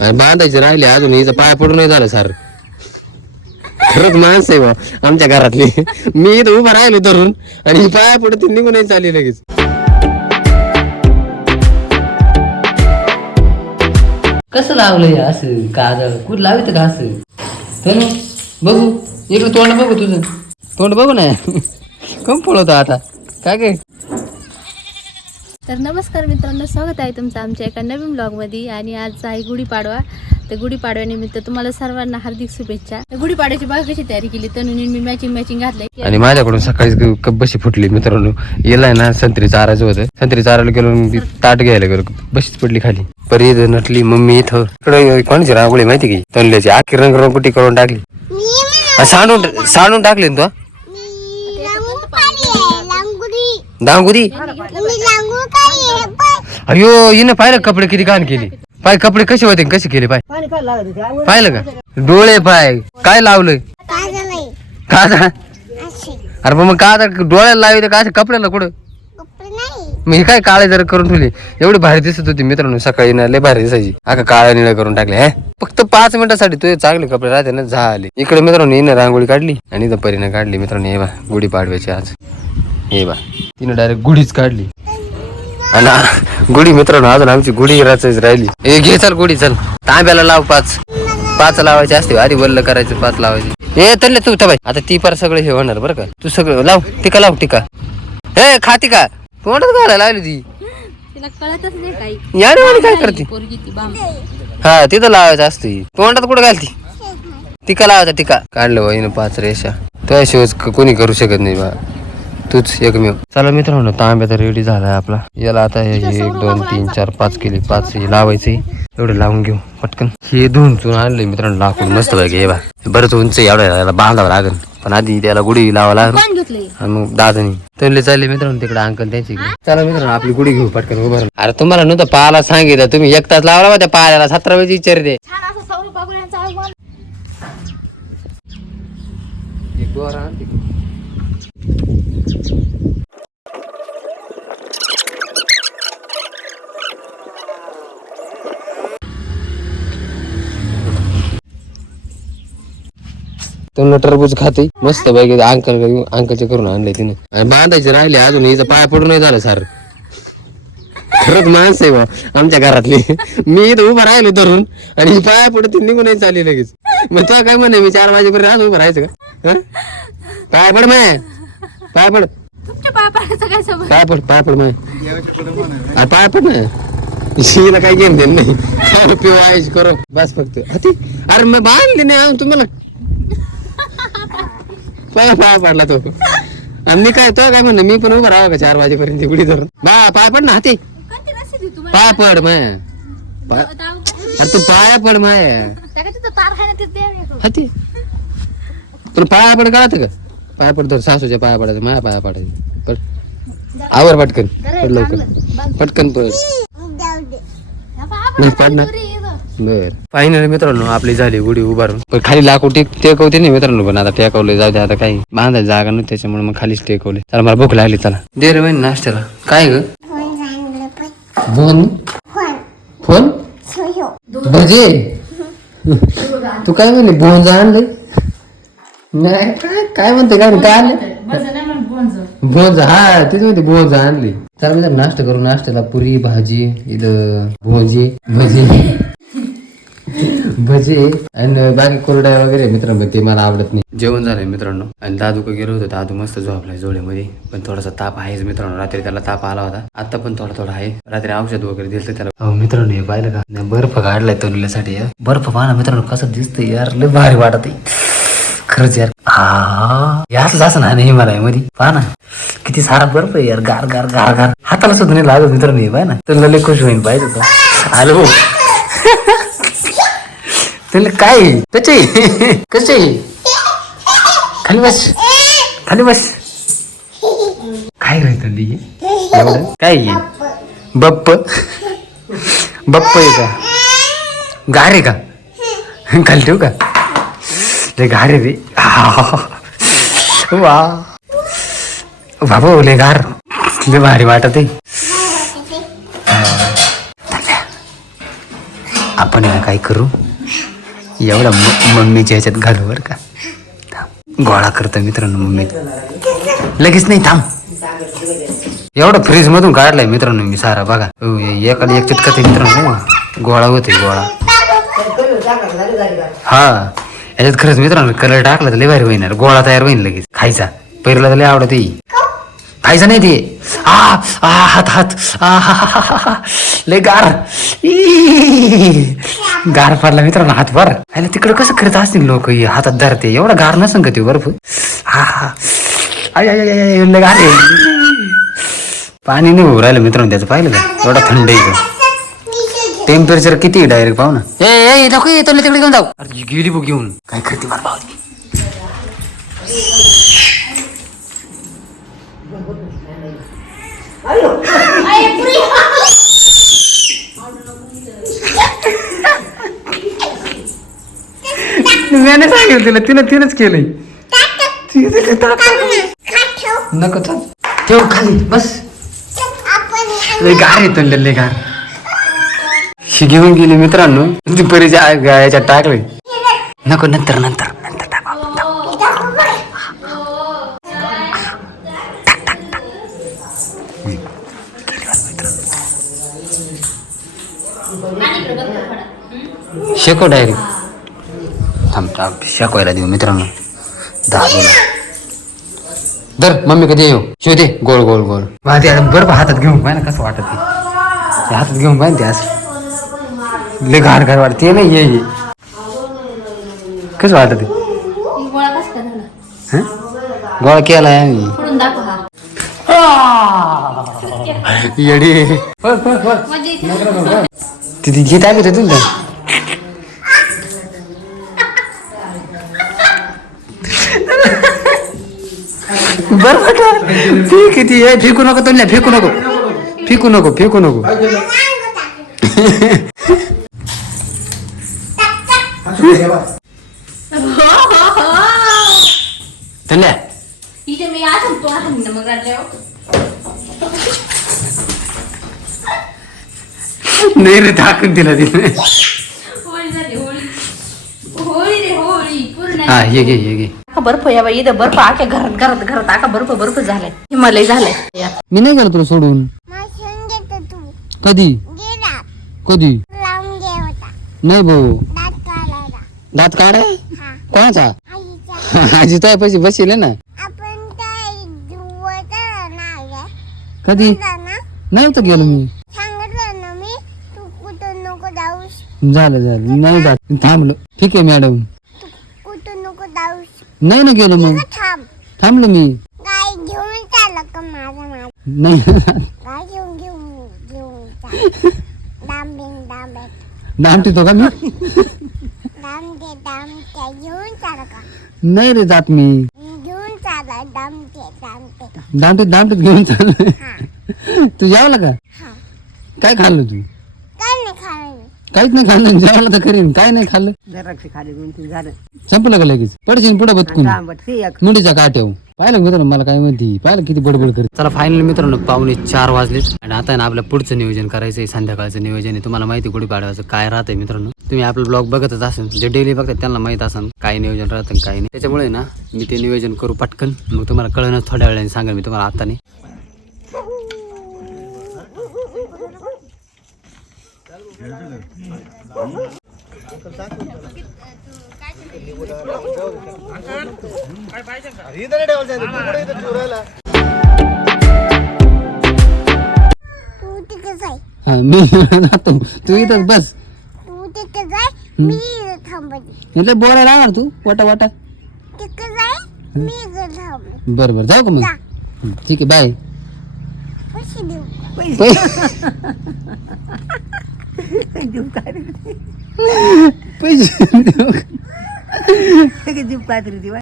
अरे बांधायचे राहिले अजून हिचं पाय पडू नाही झालं सर. खरंच माणसं आहे बा आमच्या घरातली. मी इथं उभा राहिलो धरून आणि ही पाया पडत निघून नाही चालली लगेच. कसं लावलंय असं काजळ? कुठ लावित का असं बघू. इकडे तोंड बघू तुझं. तोंड बघू ना. कम पळवतो आता. काय काय? तर नमस्कार मित्रांनो स्वागत आहे तुमचं आमच्या एका नवीन ब्लॉगमध्ये आणि आज आहे गुढीपाडवा. तर गुढीपाडव्यानिमित्त तुम्हाला सर्वांना हार्दिक शुभेच्छा. तर गुढीपाडव्याची बघा कशी तयारी केली. तनुनी मी मॅचिंग मॅचिंग घातलंय. आणि माझ्याकडून सकाळी कब्बशी फुटली मित्रांनो. येलाय ना संत्री चारायचं होतं. संत्री चारायला गेलो मी ताट घ्यायला गेलो. बशीच पडली खाली. परी नटली मम्मी इथं. इकडे कोणाची रांगोळी माहिती की? तनल्याची आखी रंग रंगोटी करून टाकली. सांडून सांडून टाकली ना तू? डांगुरी अयो हिनं पाहिलं कपडे किती घाण केली? पाय कपडे कसे होते कसे केले पाय? पाहिलं का? डोळे पाय. काय लावलंय? का? अरे पण मग का आता डोळ्याला लावी का अशा कपड्याला कुठं? मी काय काळे जरा करून ठेवली? एवढी भारी दिसत होती मित्रांनो सकाळी ना लय भारी दिसायची. आका काळ्या निळ्या करून टाकले हे? फक्त पाच मिनिटासाठी तुझे चांगले कपडे राहते ना झाले. इकडे मित्रांनो हिनं रांगोळी काढली आणि इथं परीनं काढली मित्रांनो हे बा गुढी पाडव्याची आज. हे बा तिने डायरेक्ट गुढीच काढली. आणि गुढी मित्रांनो अजून आमची गुढी राचायच राहिली. ए घे चल गुढी चल. तांब्याला लाव पाच. पाच लावायचे असते आधी वल्ल करायचे पाच लावायचे. ए तल्ले तू बाई. आता ती पर सगळं हे होणार बरं का. तू सगळं लाव टिका लाव टिका. हे खाती का तोंडात घालायला लावली ती. कळतच नाही याने काय करते? हा तिथं लावायचं असते. तोंडात कुठं घालती? टिका लावायचा टिका. काढलं बाईनं पाच रेषा. त्याशिवाय कोणी करू शकत नाही बा. तूच एकमेव. चला मित्रांनो तांब्या तर रेडी झालाय आपला. याला आता हे एक दोन तीन चार पाच केली पाच हे लावायचे. एवढे लावून घेऊ पटकन. हे धुवून चुन आणले मित्रांनो लाकूड मस्त पाहिजे हे बा बरंच उंच आहे, एवढं याला बांधावं लागेल पण आधी त्याला गुढी लावा लागेल आणि मग दादानी. तरी चालले मित्रांनो तिकडे अंकल त्यांची. चला मित्रांनो आपली गुढी घेऊ पटकन उभं राहून. अरे तुम्हाला नव्हतं पाहायला सांगितलं तुम्ही एक तास लावला बा त्या पायाला सतरा वेळची छान असं सौरभ बाबू टरबूज खाते. मस्त पैकी अंकल अंकलचे करून आणले तिने. आणि बांधायचे राहिले अजून हिचा पाय पडून नाही झालं सार. खरंच माणसं आहे बा आमच्या घरातली. मी इथं उभं राहिलो धरून आणि ही पाया पडत निघून नाही चालली लगेच. मग तुला काय म्हणे मी चार वाजेपर्यंत आज उभं राहायचं का? हं? पाय पड माय पाय पड तुमच्या पापाचा काय समज पाय पड पाय पड माय पाय पड ना. हिला काय घेऊन देत नाही. खाऊ पिऊ आयुष करो. बस फक्त. अति. अरे मग बांधली नाही आहो तुम्हाला. पाय पाय पडला तो. आणि मी काय तो काय म्हणलं मी पण उभं राहा का चार वाजेपर्यंत गुढी धरून? बा पाय पड ना हाती कोणती रस्सी ती तुम्हाला? पाय पड माय पाय दाव- अरे तू पाया पड माय त्या काय तिथं तार आहे ना ते द्या एक. हाती तुला पाया पड कळत का? पाया पड धर सासूच्या पाया पडायचं माया पाया पडायचं. पड. आवर पटकन पड लवकर. पटकन पड. पहा, आपण नाही पड ना. दोरी येतं. बर. फायनली मित्रांनो आपली झाली गुढी उभारून. पण खाली लाकूड टेक टेकवते नाही मित्रांनो पण आता टेकवले जाऊ दे आता काही. बांधायची जागा नव्हती त्याच्यामुळे मग खालीच टेकवले. चला मला भूक लागली चला. दे रे बहीण नाश्त्याला. काय ग? फोन? फोन? भजे? तू काय म्हणले भोंज आणले नाही काय काय म्हणते काय काय आणलं? भोंज हा तेच म्हणते भोंज आणली. तर मी नाश्ता करू नाश्त्याला पुरी भाजी इथं भोजी भजी. भजी आणि बाकी कोरड्या वगैरे मित्रांनो ते मला आवडत नाही. जेवण झालंय मित्रांनो. आणि दादू का गेलो होतो दादू मस्त झोपलाय जोडीमध्ये. पण थोडासा ताप आहेच मित्रांनो रात्री त्याला ताप आला होता. आता पण थोडा थोडा आहे. रात्री औषध वगैरे दिलं त्याला. अहो मित्रांनो हे पाहिलं का? नाही, बर्फ काढलाय तोडल्यासाठी बर्फ पाहा मित्रांनो कसं दिसतंय यार लय भारी वाटत आहे खरंच यार. हा याच असं ना हिमालयमध्ये पहा ना किती सारा बर्फ आहे यार. गार गार गार गार. हाताला सुद्धा नाही लागत मित्र नाही पाय ना. तर लय खुश होईल पाहिजे तो आलो. त्याला काय कसे कसे खाली बस. खाली बस. काय रे थंडी एवढं? काय आहे? बप्प. बप्प आहे का? गार आहे का? खाली ठेवू का? रे घार आहे रे वा बाबा लय घार लय भारी वाटत आहे आपण आहे काय करू एवढा म- मम्मीच्या ह्याच्यात घालू बरं का थांब. गोळा करतो मित्रांनो मम्मी लगेच नाही थांब एवढं फ्रीज मधून काढलाय मित्रांनो मी सारा बघा हो, एकाला एक चिटकत मित्रांनो गोळा होते गोळा हा याच्यात खरंच मित्रांनो कलर टाकला तर लय भारी होईन गोळा तयार होईल लगेच. खायचा. पहिला तर लय आवडत येईल खायचं नाही ते. आ आ हात हात. आ हा हा हा लय गार. गार पडला मित्रांनो हात भर अरे तिकडे कसं करत असतील लोक हातात धरते. एवढा गार नसन का ते बर्फ? हा. हा आय लय गार पाणी नाही उभं राहिलं मित्रांनो त्याचं पाहिलं का? एवढा थंड आहे टेम्परेचर किती डायरेक्ट पाहू ना. ए ए नको ये तुला तिकडे घेऊन जाऊ. अरे गेली बघ घेऊन. काय करते मला पाहू दे. मी सांगितलं तिला तिनं तिनंच केलंय. नको थांब. ठेव खाली बस. लय गार येतो लय गार. ही घेऊन गेली मित्रांनो. ती परीच्या याच्यात टाकले. नको नंतर नंतर शेको डायरेक्ट थांब थांब शेकवायला देऊ मित्रांनो. दहा दर मम्मी कधी येऊ? दे गोल गोल गोल. आता बर्फ हातात घेऊन पाहिजे ना कसं वाटत. ते. हातात घेऊन पाहिजे ते असं. लय घाण घाण वाटत ते नाही ये ये. कसं वाटत ते? गोळा कसा काय झाला? हं? गोळा केलाय आम्ही. येडी. म्हणजे तिथे घेत आहे का तुला बरं फेक किती आहे फेकू नको तुला फेकू नको. फेकू नको फेकू नको. तुला इथे मी आज तो आता मी मग राहिल्यावर नाही रे टाकून दिला तिने. होळी झाली होळी. होळी रे होळी पूर्ण. हा ये घे ये घे. बर्फ या बाई इथं बर्फ आख्या घरात घरात घरात आका बर्फ बर्फ झालाय. हिमालय झालाय. मी नाही गेलो तुला सोडून. माशून घेतो तू. कधी? कधी? लावून घे होता. नाही भाऊ. दात काढ. हा. कोणाचा? आजी तो पैसे बसेल ना? आपण काय जुवत ना कधी? ना नव्हतं गेलो मी. सांगितलं ना मी तू कुठं नको जाऊस. झालं झालं. नाही जात. थांबलो. ठीक आहे मॅडम. कुठं नको जाऊस. नाही ना गेलो मग. थांब. थांबलो मी. गाय घेऊन चाललं का माझा माझा. नाही. गाय घेऊन घेऊन घेऊन चाल. डांबेन डांबे दामटी तो का मी डांबे डांबे घेऊन चाल का नाही रे जात मी. चाल दामटीत दामटीत घेऊन चाललोय हा. तू जेवला का? काय खाल्लं तू? काहीच नाही खाल्लं जेवला तर करीन काय नाही खाल्लं. जराक्षी खाली दोन तीन झालं. संपलं का लगेच? पडशील पुढे बदकून ते एक. मुंडीच्या काट्यावर पाहिलं का मित्रांनो मला काय म्हणती पाहिलं किती बडबड करते. चला फायनल मित्रांनो पावणे चार वाजलेत. आणि आता आहे ना आपलं पुढचं नियोजन करायचं आहे संध्याकाळचं नियोजन आहे. तुम्हाला माहिती गुढी पाडवायचं काय राहतंय मित्रांनो? तुम्ही आपलं ब्लॉग बघतच असेल जे डेली बघतात त्यांना माहीत असेल काय नियोजन राहतं आणि काय नाही. त्याच्यामुळे ना मी ते नियोजन करू पटकन. मग तुम्हाला कळणं थोड्या वेळाने सांगेल मी तुम्हाला आता नाही तू तिथे जाय हा मी जातो तू। इथंच बस। तू तिथे जाय मी इथं थांबते इथले बोलायला राहणार तू वाटा वाटा। तिथे जाय मी इथं थांबले बरं बरं जाऊ का मग जा। हं, ठीक आहे बाय पैसे देऊ जीव काय रे पैसे देऊ. जीव काय तरी देवा